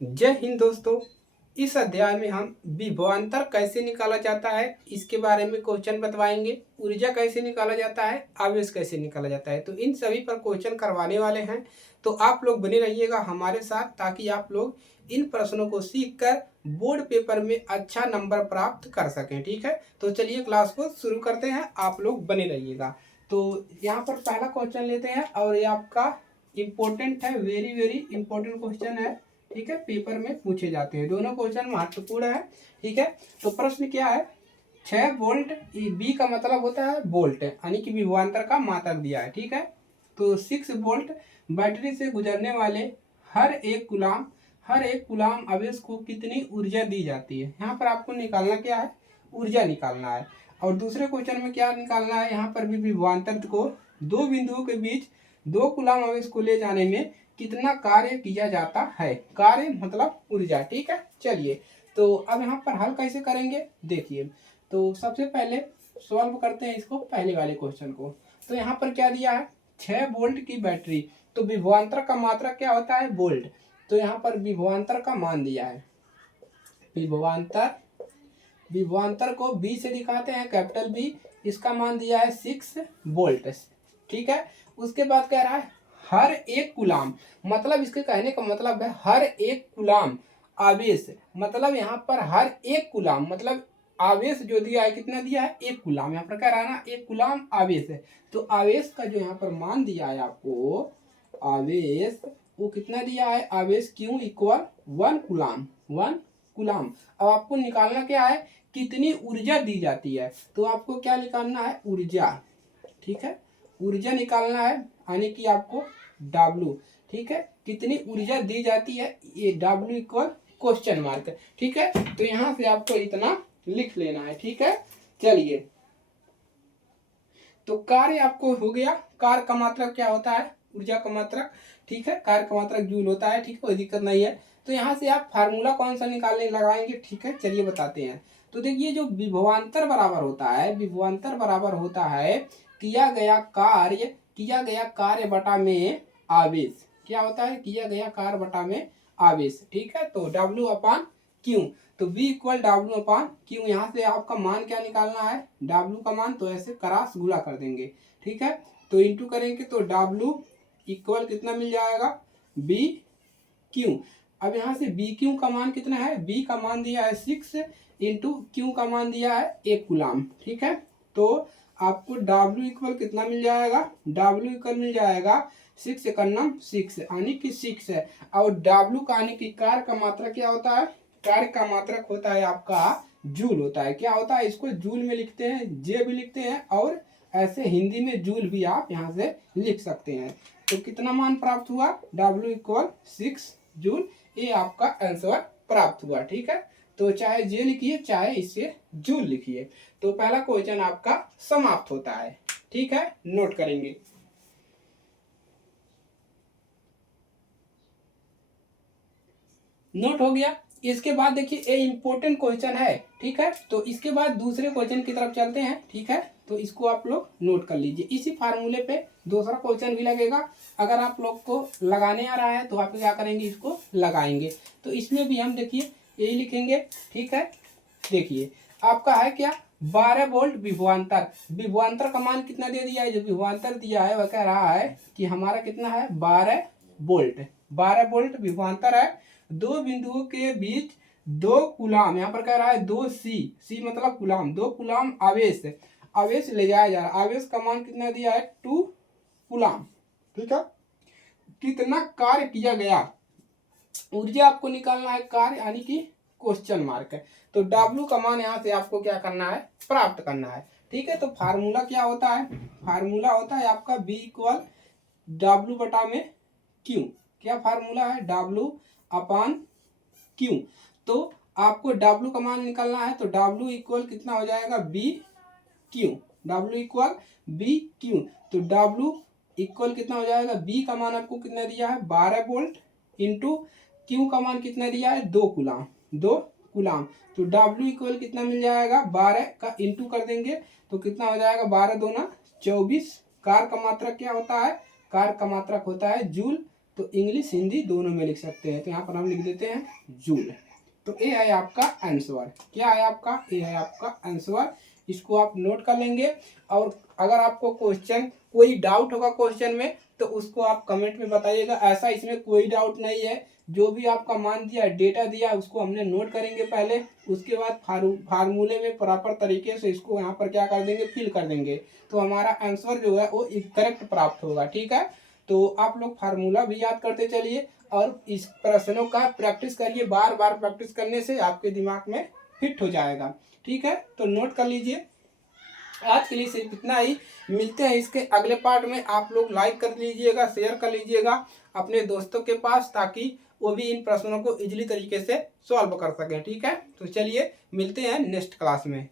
जय हिंद दोस्तों। इस अध्याय में हम विभवांतर कैसे निकाला जाता है इसके बारे में क्वेश्चन बतवाएंगे। ऊर्जा कैसे निकाला जाता है, आवेश कैसे निकाला जाता है, तो इन सभी पर क्वेश्चन करवाने वाले हैं। तो आप लोग बने रहिएगा हमारे साथ ताकि आप लोग इन प्रश्नों को सीखकर बोर्ड पेपर में अच्छा नंबर प्राप्त कर सकें। ठीक है, तो चलिए क्लास को शुरू करते हैं, आप लोग बने रहिएगा। तो यहाँ पर पहला क्वेश्चन लेते हैं और ये आपका इम्पोर्टेंट है, वेरी वेरी इंपॉर्टेंट क्वेश्चन है। ठीक है, पेपर में पूछे जाते हैं, दोनों क्वेश्चन महत्वपूर्ण है। ठीक है, तो प्रश्न क्या है, 6 वोल्ट, बी का मतलब होता है वोल्ट यानी कि विभवांतर का मात्रक दिया है। ठीक है, तो 6 वोल्ट बैटरी से गुजरने वाले हर एक गुलाम आवेश को कितनी ऊर्जा दी जाती है। यहाँ पर आपको निकालना क्या है, ऊर्जा निकालना है। और दूसरे क्वेश्चन में क्या निकालना है, यहाँ पर भी विभवांतर को दो बिंदुओं के बीच 2 कूलाम आवेश को ले जाने में कितना कार्य किया जाता है। कार्य मतलब ऊर्जा। ठीक है, चलिए तो अब यहाँ पर हल कैसे करेंगे देखिए। तो सबसे पहले सॉल्व करते हैं इसको, पहले वाले क्वेश्चन को। तो यहाँ पर क्या दिया है, 6 वोल्ट की बैटरी, तो विभवांतर का मात्रा क्या होता है, वोल्ट। तो यहाँ पर विभवांतर का मान दिया है, विभवांतर को बी से दिखाते हैं, कैपिटल बी। इसका मान दिया है 6 वोल्ट। ठीक है, उसके बाद कह रहा है हर एक गुलाम, मतलब इसके कहने का मतलब है हर एक गुलाम आवेश, मतलब यहाँ पर हर एक गुलाम मतलब आवेश जो दिया है, कितना दिया है, एक गुलाम। यहाँ पर कह रहा है ना एक गुलाम आवेश है, तो आवेश का जो यहाँ पर मान दिया है आपको, आवेश वो कितना दिया है, आवेश क्यू इक्वल 1 गुलाम, 1 गुलाम। अब आपको निकालना क्या है, कितनी ऊर्जा दी जाती है, तो आपको क्या निकालना है, ऊर्जा। ठीक है, ऊर्जा निकालना है यानी कि आपको W। ठीक है, कितनी ऊर्जा दी जाती है, ये W इक्वल क्वेश्चन मार्क। ठीक है, तो यहां से आपको इतना लिख लेना है। ठीक है, चलिए तो कार्य आपको हो गया। कार्य का मात्रक क्या होता है, ऊर्जा का मात्रक। ठीक है, कार्य का मात्रक जूल होता है। ठीक है, कोई दिक्कत नहीं है। तो यहाँ से आप फार्मूला कौन सा निकालने लगाएंगे, ठीक है, चलिए बताते हैं। तो देखिए जो विभवांतर बराबर होता है, विभवांतर बराबर होता है किया गया कार्य बटा में आवेश। क्या होता है, किया गया कार्य बटा में आवेश। ठीक है, तो W अपान क्यू, तो V इक्वल W अपान क्यू। यहाँ से आपका मान क्या निकालना है, W का मान, तो ऐसे क्रॉस गुणा कर देंगे। ठीक है, तो इंटू करेंगे तो W इक्वल कितना मिल जाएगा, B क्यू। अब यहाँ से बी क्यू का मान कितना है, बी का मान दिया है 6 इंटू क्यू का मान दिया है 1 गुलाम। ठीक है, तो आपको W इक्वल कितना मिल जाएगा, W इक्वल मिल जाएगा 6 एकन्नम 6 यानी कि 6 है। और W का यानी कि कार्य का मात्रक क्या होता है, कार्य का मात्रक होता है आपका जूल होता है। क्या होता है, इसको जूल में लिखते हैं, जे भी लिखते हैं, और ऐसे हिंदी में जूल भी आप यहाँ से लिख सकते हैं। तो कितना मान प्राप्त हुआ, W इक्वल 6 जूल, ये आपका आंसर प्राप्त हुआ। ठीक है, तो चाहे जे लिखिए चाहे इसे जूल लिखिए। तो पहला क्वेश्चन आपका समाप्त होता है। ठीक है, नोट करेंगे। नोट हो गया। इसके बाद देखिए ये इंपॉर्टेंट क्वेश्चन है। ठीक है, तो इसके बाद दूसरे क्वेश्चन की तरफ चलते हैं। ठीक है, तो इसको आप लोग नोट कर लीजिए। इसी फार्मूले पे दूसरा क्वेश्चन भी लगेगा। अगर आप लोग को लगाने आ रहा है तो आप क्या करेंगे, इसको लगाएंगे। तो इसमें भी हम देखिए यही लिखेंगे। ठीक है, देखिए आपका है क्या, 12 वोल्ट विभवांतर। विभवांतर का मान कितना दे दिया है, जो विभवांतर दिया है वह कह रहा है कि हमारा कितना है, 12 वोल्ट। 12 वोल्ट विभवांतर है, दो बिंदुओं के बीच 2 कूलाम, यहाँ पर कह रहा है 2 सी मतलब कूलाम, 2 कूलाम आवेश ले जाया जा रहा है। आवेश का मान कितना दिया है, 2 कूलाम। ठीक है, कितना कार्य किया गया, ऊर्जा आपको निकालना है, कार्य यानी कि क्वेश्चन मार्क है। तो W का मान यहाँ से आपको क्या करना है, प्राप्त करना है। ठीक है, तो फार्मूला क्या होता है, फार्मूला होता है आपका B इक्वल W बटा में Q। क्या फार्मूला है, W अपान Q। तो आपको W का मान निकालना है, तो W इक्वल कितना हो जाएगा, B Q। W equal B Q, तो W इक्वल कितना हो जाएगा, B का मान आपको कितना दिया है, 12 वोल्ट इंटू Q का मान कितना दिया है, 2 कूलाम, 2 कूलाम। तो W इक्वल कितना मिल जाएगा, 12 का इंटू कर देंगे तो कितना हो जाएगा, 12 दूना 24। कार का मात्रक क्या होता है, कार का मात्रक होता है जूल। तो इंग्लिश हिंदी दोनों में लिख सकते हैं। तो यहाँ पर हम लिख देते हैं जूल। तो ये है आपका आंसर। क्या है आपका? ये है आपका आंसर। इसको आप नोट कर लेंगे। और अगर आपको क्वेश्चन कोई डाउट होगा क्वेश्चन में तो उसको आप कमेंट में बताइएगा। ऐसा इसमें कोई डाउट नहीं है, जो भी आपका मान दिया डेटा दिया उसको हमने नोट करेंगे पहले, उसके बाद फार्मूले में प्रॉपर तरीके से इसको यहाँ पर क्या कर देंगे, फिल कर देंगे, तो हमारा आंसर जो है वो करेक्ट प्राप्त होगा। ठीक है, तो आप लोग फार्मूला भी याद करते चलिए और इस प्रश्नों का प्रैक्टिस करिए। बार बार प्रैक्टिस करने से आपके दिमाग में फिट हो जाएगा। ठीक है, तो नोट कर लीजिए। आज के लिए सिर्फ इतना ही। मिलते हैं इसके अगले पार्ट में। आप लोग लाइक कर लीजिएगा, शेयर कर लीजिएगा अपने दोस्तों के पास, ताकि वो भी इन प्रश्नों को इजीली तरीके से सॉल्व कर सकें। ठीक है, तो चलिए मिलते हैं नेक्स्ट क्लास में।